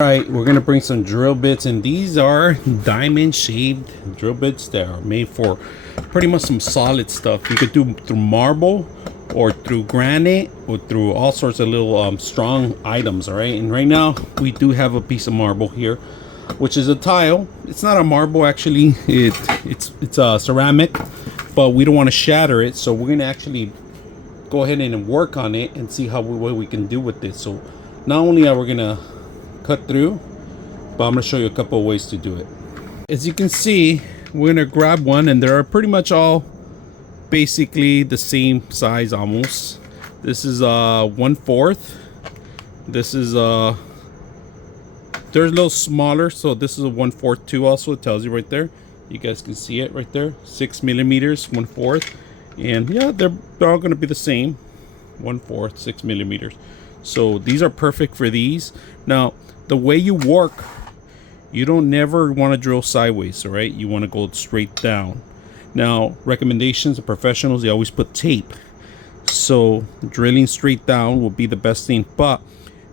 Alright, we're gonna bring some drill bits, and these are diamond shaped drill bits that are made for pretty much some solid stuff. You could do through marble or through granite or through all sorts of little strong items. All right, and right now we do have a piece of marble here, which is a tile. It's not a marble actually, it's a ceramic, but we don't want to shatter it, so we're gonna actually go ahead and work on it and see what we can do with this. So not only are we gonna cut through, but I'm gonna show you a couple of ways to do it. As you can see, we're gonna grab one, and they're pretty much all basically the same size almost. This is 1/4. This is they're a little smaller, so this is a 1/4 too. Also, it tells you right there. You guys can see it right there. 6 millimeters, 1/4, and yeah, they're all gonna be the same. 1/4, 6 millimeters. So these are perfect for these. Now, the way you work, you don't never want to drill sideways, all right? You want to go straight down. Now, recommendations of professionals, they always put tape. So drilling straight down will be the best thing, but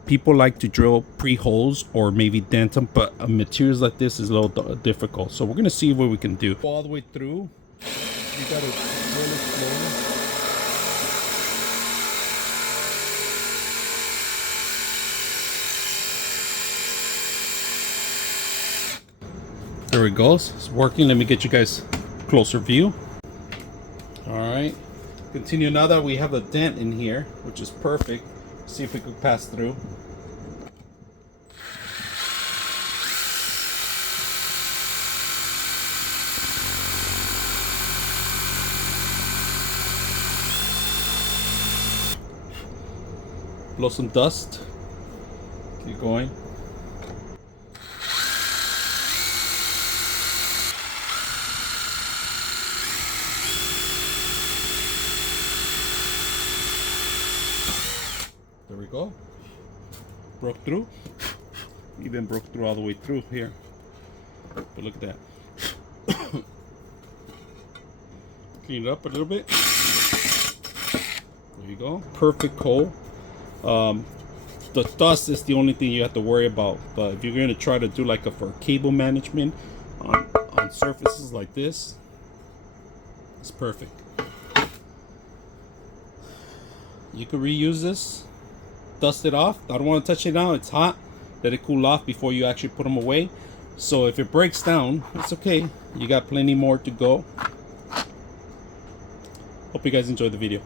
people like to drill pre-holes or maybe dent them, but materials like this is a little difficult. So we're gonna see what we can do. All the way through, you gotta drill it slowly. There it goes. It's working. Let me get you guys a closer view. All right. Continue now that we have a dent in here, which is perfect. See if we could pass through. Blow some dust. Keep going. There we go. Broke through. Even broke through all the way through here. But look at that. Clean it up a little bit. There you go. Perfect hole. The dust is the only thing you have to worry about. But if you're going to try to do like for cable management on surfaces like this, it's perfect. You can reuse this. Dust it off. I don't want to touch it now. It's hot. Let it cool off before you actually put them away. So if it breaks down, it's okay. You got plenty more to go. Hope you guys enjoyed the video.